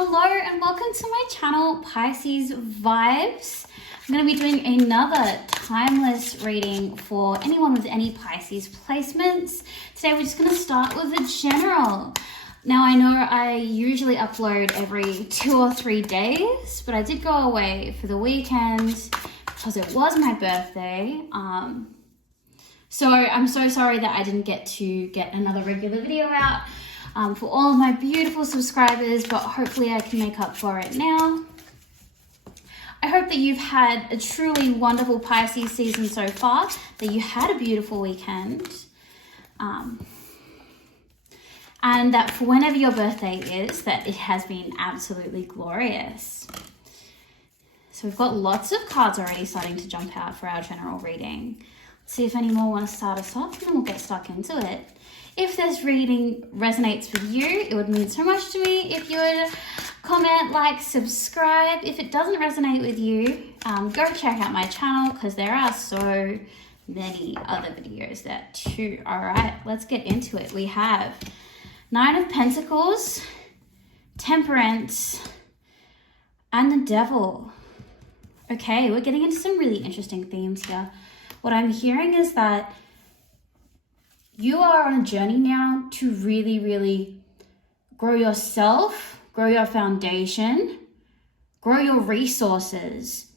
Hello and welcome to my channel, Pisces Vibes. I'm going to be doing another timeless reading for anyone with any Pisces placements. Today we're just going to start with a general. Now I know I usually upload every 2 or 3 days, but I did go away for the weekend because it was my birthday. So I'm so sorry that I didn't get to get another regular video out for all of my beautiful subscribers, but hopefully I can make up for it now. I hope that you've had a truly wonderful Pisces season so far, that you had a beautiful weekend, and that for whenever your birthday is, that it has been absolutely glorious. So we've got lots of cards already starting to jump out for our general reading. Let's see if any more want to start us off, and then we'll get stuck into it. If this reading resonates with you, it would mean so much to me if you would comment, like, subscribe. If it doesn't resonate with you, go check out my channel because there are so many other videos there too. All right, let's get into it. We have 9 of Pentacles, Temperance, and the Devil. Okay, we're getting into some really interesting themes here. What I'm hearing is that you are on a journey now to really, really grow yourself, grow your foundation, grow your resources.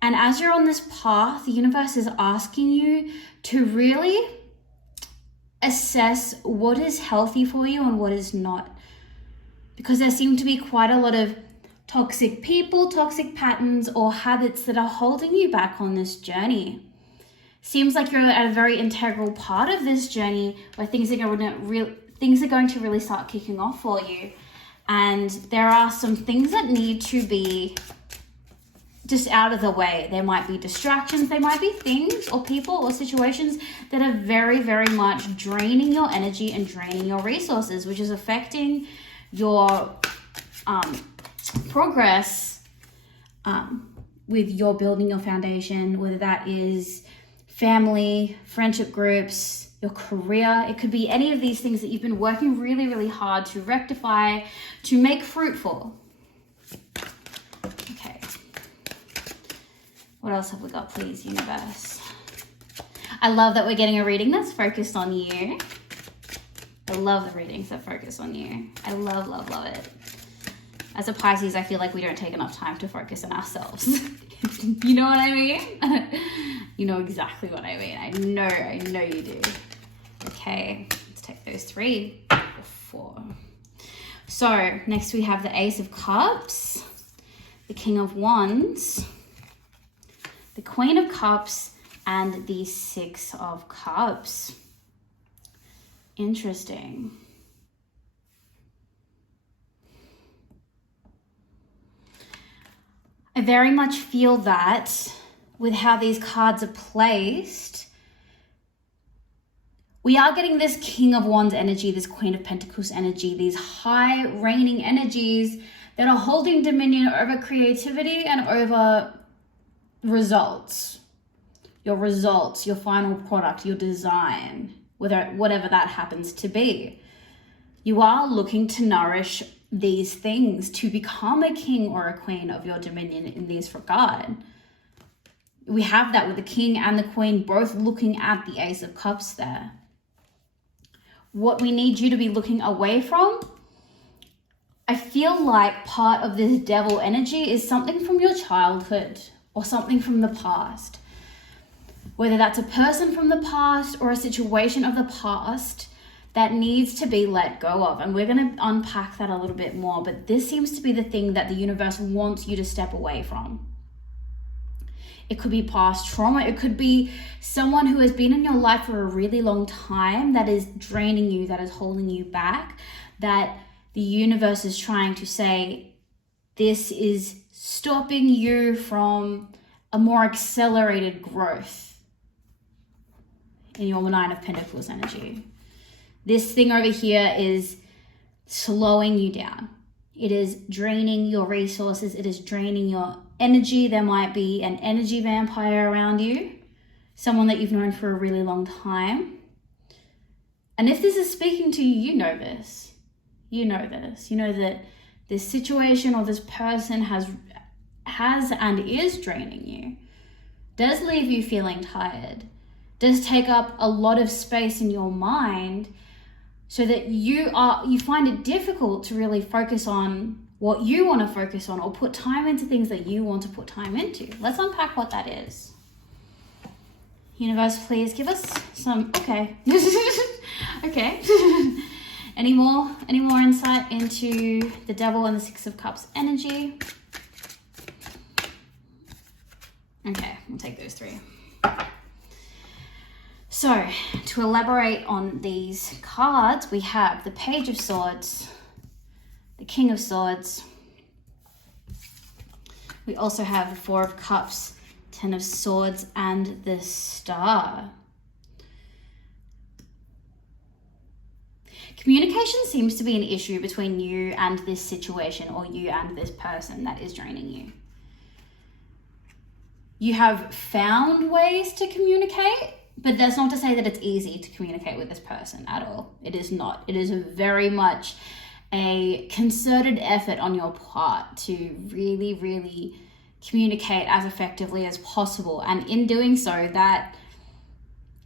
And as you're on this path, the universe is asking you to really assess what is healthy for you and what is not. Because there seem to be quite a lot of toxic people, toxic patterns, or habits that are holding you back on this journey. Seems like you're at a very integral part of this journey where things are going to really start kicking off for you. And there are some things that need to be just out of the way. There might be distractions. There might be things or people or situations that are very, very much draining your energy and draining your resources, which is affecting your progress with your building your foundation, whether that is family, friendship groups, your career. It could be any of these things that you've been working really, really hard to rectify, to make fruitful. Okay. What else have we got, please, universe? I love that we're getting a reading that's focused on you. I love the readings that focus on you. I love, love, love it. As a Pisces, I feel like we don't take enough time to focus on ourselves. You know what I mean? You know exactly what I mean. I know you do. Okay, let's take those 3 or 4. So next we have the Ace of Cups, the King of Wands, the Queen of Cups, and the 6 of Cups. Interesting. I very much feel that with how these cards are placed, we are getting this King of Wands energy, this Queen of Pentacles energy, these high reigning energies that are holding dominion over creativity and over results, your final product, your design, whatever that happens to be. You are looking to nourish these things to become a king or a queen of your dominion in this regard. We have that with the king and the queen both looking at the Ace of Cups there. What we need you to be looking away from, I feel like part of this devil energy is something from your childhood or something from the past. Whether that's a person from the past or a situation of the past that needs to be let go of. And we're going to unpack that a little bit more, but this seems to be the thing that the universe wants you to step away from. It could be past trauma. It could be someone who has been in your life for a really long time that is draining you, that is holding you back, that the universe is trying to say, this is stopping you from a more accelerated growth in your 9 of Pentacles energy. This thing over here is slowing you down. It is draining your resources. It is draining your energy. There might be an energy vampire around you, someone that you've known for a really long time. And if this is speaking to you, you know this. You know this. You know that this situation or this person has and is draining you, does leave you feeling tired, does take up a lot of space in your mind, so that you find it difficult to really focus on what you want to focus on or put time into things that you want to put time into. Let's unpack what that is. Universe, please give us some, okay. Okay. Any more insight into the Devil and the Six of Cups energy? Okay, we'll take those three. So, to elaborate on these cards, we have the Page of Swords, the King of Swords. We also have the Four of Cups, Ten of Swords, and the Star. Communication seems to be an issue between you and this situation, or you and this person that is draining you. You have found ways to communicate, but that's not to say that it's easy to communicate with this person at all. It is not. It is very much a concerted effort on your part to really, really communicate as effectively as possible. And in doing so, that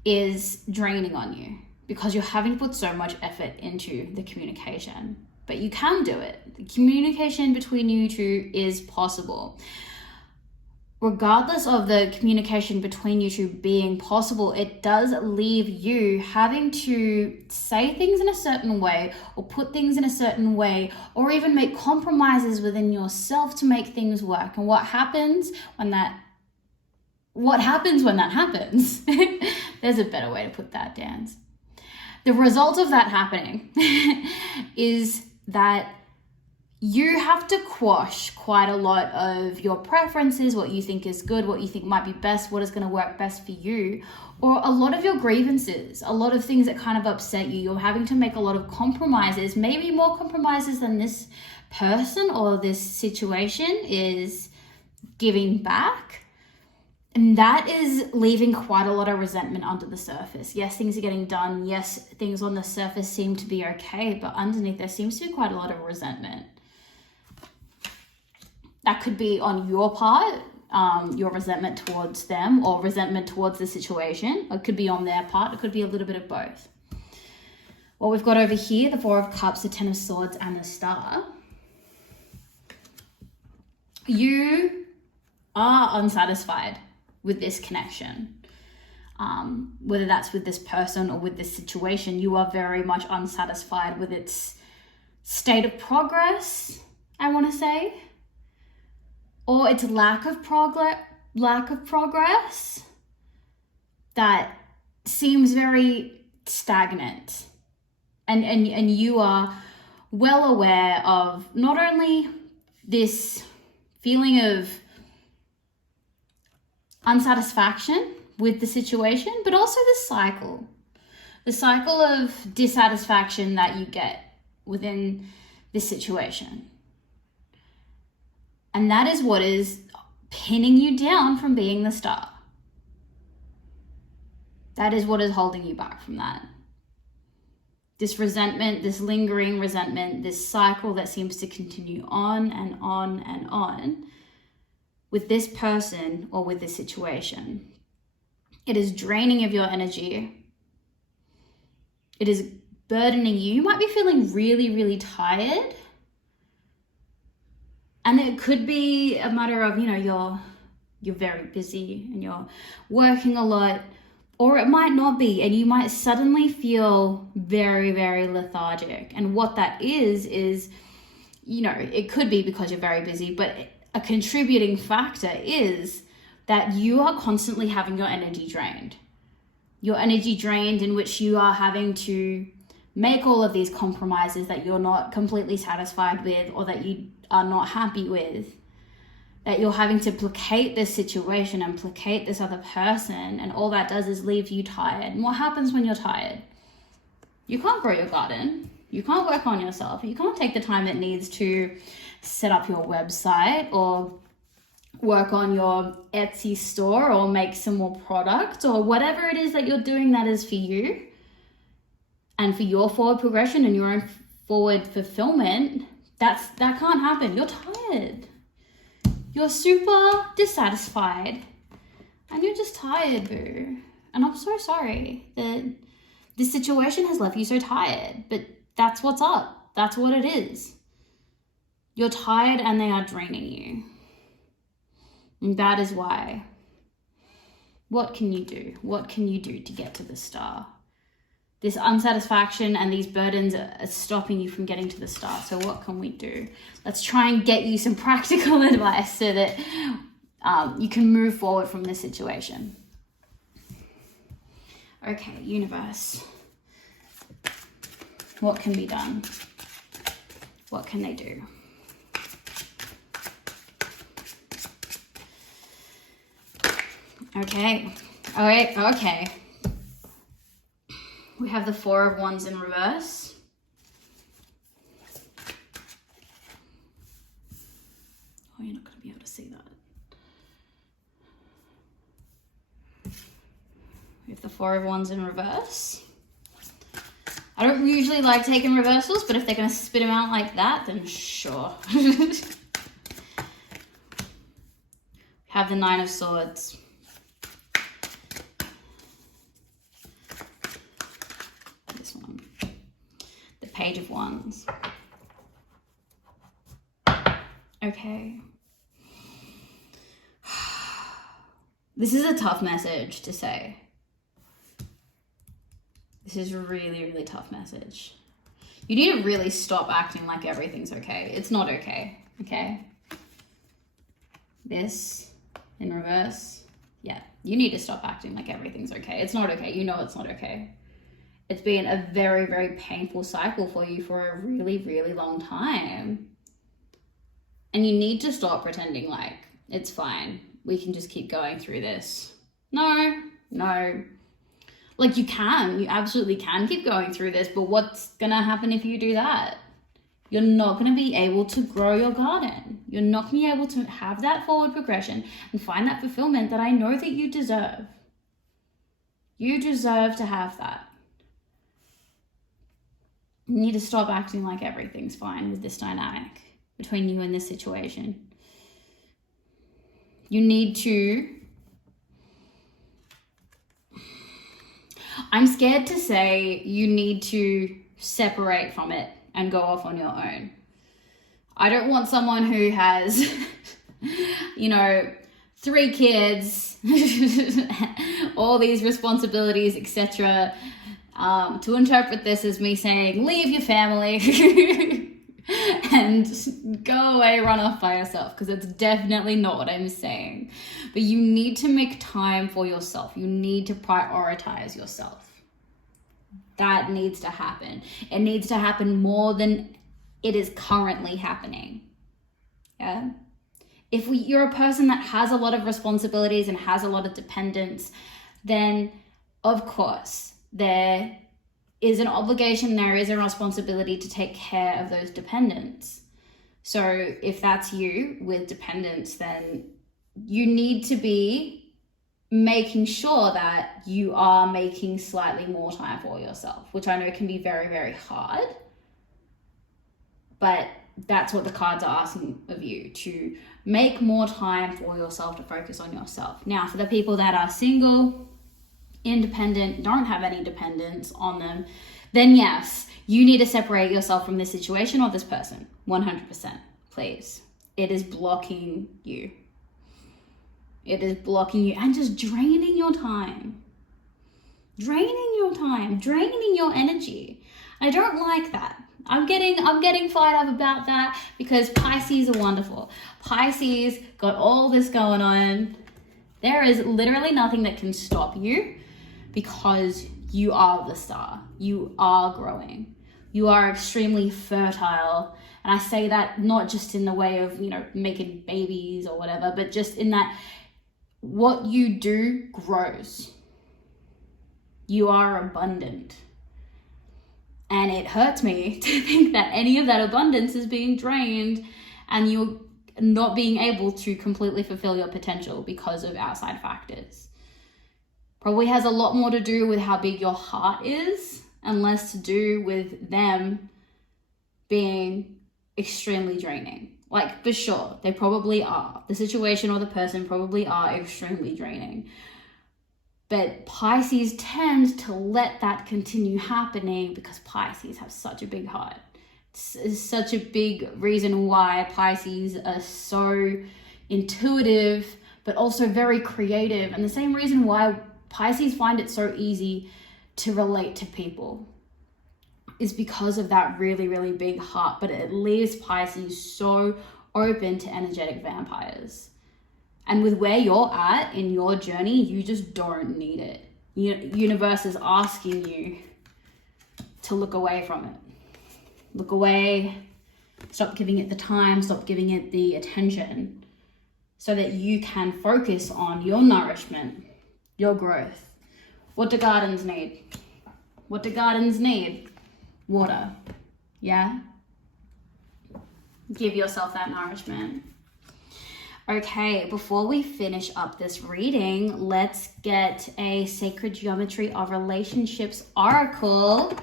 is draining on you because you're having to put so much effort into the communication. But you can do it. The communication between you two is possible. Regardless of the communication between you two being possible, it does leave you having to say things in a certain way or put things in a certain way or even make compromises within yourself to make things work. And what happens when that happens? There's a better way to put that, Dan. The result of that happening is that you have to quash quite a lot of your preferences, what you think is good, what you think might be best, what is going to work best for you, or a lot of your grievances, a lot of things that kind of upset you. You're having to make a lot of compromises, maybe more compromises than this person or this situation is giving back. And that is leaving quite a lot of resentment under the surface. Yes, things are getting done. Yes, things on the surface seem to be okay, but underneath there seems to be quite a lot of resentment. That could be on your part, your resentment towards them or resentment towards the situation. It could be on their part. It could be a little bit of both. What we've got over here, the Four of Cups, the Ten of Swords, and the Star. You are unsatisfied with this connection. Whether that's with this person or with this situation, you are very much unsatisfied with its state of progress, I want to say. Or its lack of progress that seems very stagnant. And you are well aware of not only this feeling of unsatisfaction with the situation, but also the cycle of dissatisfaction that you get within this situation. And that is what is pinning you down from being the star. That is what is holding you back from that. This resentment, this lingering resentment, this cycle that seems to continue on and on and on with this person or with this situation. It is draining of your energy. It is burdening you. You might be feeling really, really tired. And it could be a matter of, you're very busy and you're working a lot, or it might not be, and you might suddenly feel very, very lethargic. And what that is, it could be because you're very busy, but a contributing factor is that you are constantly having your energy drained. Your energy drained in which you are having to make all of these compromises that you're not completely satisfied with or that you are not happy with, that you're having to placate this situation and placate this other person, and all that does is leave you tired. And what happens when you're tired? You can't grow your garden. You can't work on yourself. You can't take the time it needs to set up your website or work on your Etsy store or make some more products or whatever it is that you're doing that is for you and for your forward progression and your own forward fulfillment. That can't happen. You're tired. You're super dissatisfied. And you're just tired, boo. And I'm so sorry that this situation has left you so tired. But that's what's up. That's what it is. You're tired and they are draining you. And that is why. What can you do? What can you do to get to the star? This unsatisfaction and these burdens are stopping you from getting to the star. So what can we do? Let's try and get you some practical advice so that you can move forward from this situation. Okay, universe. What can be done? What can they do? Okay. All right. Okay. We have the Four of Wands in reverse. Oh, you're not going to be able to see that. We have the Four of Wands in reverse. I don't usually like taking reversals, but if they're going to spit them out like that, then sure. Have the Nine of Swords. This one. The Page of Wands. Okay. This is a tough message to say. This is a really, really tough message. You need to really stop acting like everything's okay. It's not okay, okay? This in reverse. Yeah, you need to stop acting like everything's okay. It's not okay. You know it's not okay. It's been a very, very painful cycle for you for a really, really long time. And you need to stop pretending like it's fine. We can just keep going through this. No. Like you absolutely can keep going through this, but what's gonna happen if you do that? You're not gonna be able to grow your garden. You're not gonna be able to have that forward progression and find that fulfillment that I know that you deserve. You deserve to have that. You need to stop acting like everything's fine with this dynamic between you and this situation. You need to... I'm scared to say you need to separate from it and go off on your own. I don't want someone who has, 3 kids, all these responsibilities, etc., to interpret this as me saying, leave your family and go away, run off by yourself, because that's definitely not what I'm saying. But you need to make time for yourself. You need to prioritize yourself. That needs to happen. It needs to happen more than it is currently happening. Yeah? If you're a person that has a lot of responsibilities and has a lot of dependence, then of course there is an obligation, there is a responsibility to take care of those dependents. So if that's you with dependents, then you need to be making sure that you are making slightly more time for yourself, which I know can be very, very hard. But that's what the cards are asking of you, to make more time for yourself, to focus on yourself. Now, for the people that are single, independent, don't have any dependence on them, then yes, you need to separate yourself from this situation or this person. 100%, please. It is blocking you. It is blocking you and just draining your time. Draining your energy. I don't like that. I'm getting fired up about that because Pisces are wonderful. Pisces got all this going on. There is literally nothing that can stop you because you are the star. You are growing. You are extremely fertile. And I say that not just in the way of, making babies or whatever, but just in that what you do grows. You are abundant. And it hurts me to think that any of that abundance is being drained and you're not being able to completely fulfill your potential because of outside factors. Probably has a lot more to do with how big your heart is and less to do with them being extremely draining. Like, for sure, they probably are. The situation or the person probably are extremely draining. But Pisces tend to let that continue happening because Pisces have such a big heart. It's such a big reason why Pisces are so intuitive, but also very creative. And the same reason why Pisces find it so easy to relate to people is because of that really, really big heart. But it leaves Pisces so open to energetic vampires. And with where you're at in your journey, you just don't need it. Universe is asking you to look away from it. Look away, stop giving it the time, stop giving it the attention so that you can focus on your nourishment, your growth. What do gardens need? What do gardens need? Water, yeah? Give yourself that nourishment. Okay, before we finish up this reading, let's get a Sacred Geometry of Relationships oracle.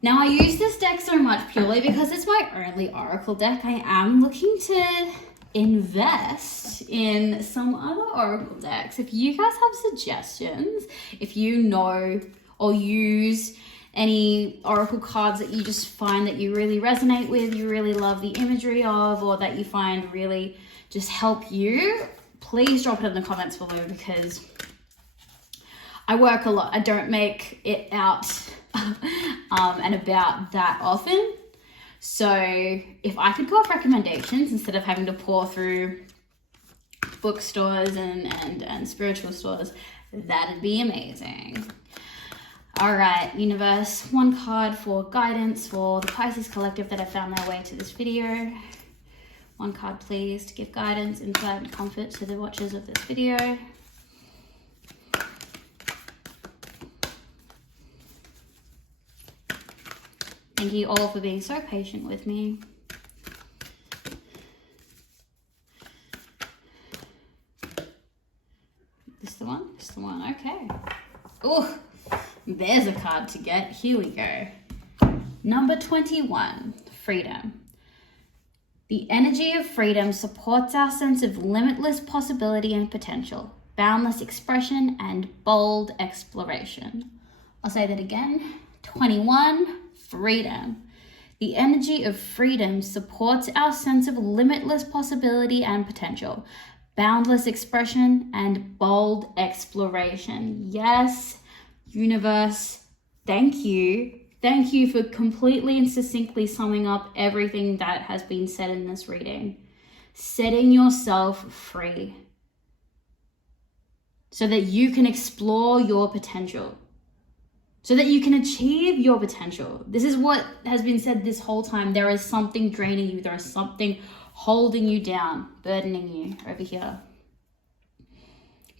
Now, I use this deck so much purely because it's my only oracle deck. I am looking to invest in some other oracle decks. If you guys have suggestions, if you know or use any oracle cards that you just find that you really resonate with, you really love the imagery of, or that you find really just help you, please drop it in the comments below because I work a lot. I don't make it out and about that often. So if I could go off recommendations instead of having to pour through bookstores and spiritual stores, that'd be amazing. All right, universe, one card for guidance for the Pisces collective that have found their way to this video. One card, please, to give guidance, insight, and comfort to the watchers of this video. Thank you all for being so patient with me. This the one? This the one, okay. Oh, there's a card to get. Here we go. Number 21, freedom. The energy of freedom supports our sense of limitless possibility and potential, boundless expression, and bold exploration. I'll say that again. 21, freedom. The energy of freedom supports our sense of limitless possibility and potential, boundless expression, and bold exploration. Yes, universe, thank you. Thank you for completely and succinctly summing up everything that has been said in this reading. Setting yourself free so that you can explore your potential, so that you can achieve your potential. This is what has been said this whole time. There is something draining you. There is something holding you down, burdening you over here.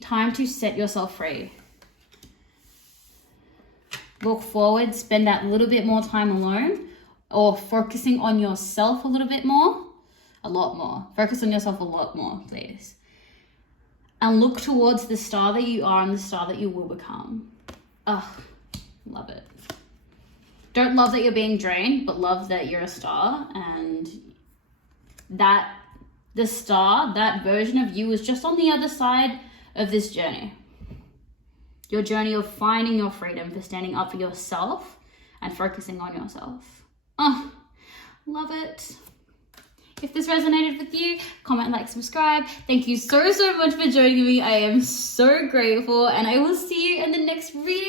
Time to set yourself free. Look forward, spend that little bit more time alone or focusing on yourself a little bit more, a lot more. Focus on yourself a lot more, please. And look towards the star that you are and the star that you will become. Oh, love it. Don't love that you're being drained, but love that you're a star and that the star, that version of you is just on the other side of this journey. Your journey of finding your freedom, for standing up for yourself and focusing on yourself. Oh, love it. If this resonated with you, comment, like, subscribe. Thank you so much for joining me. I am so grateful and I will see you in the next video.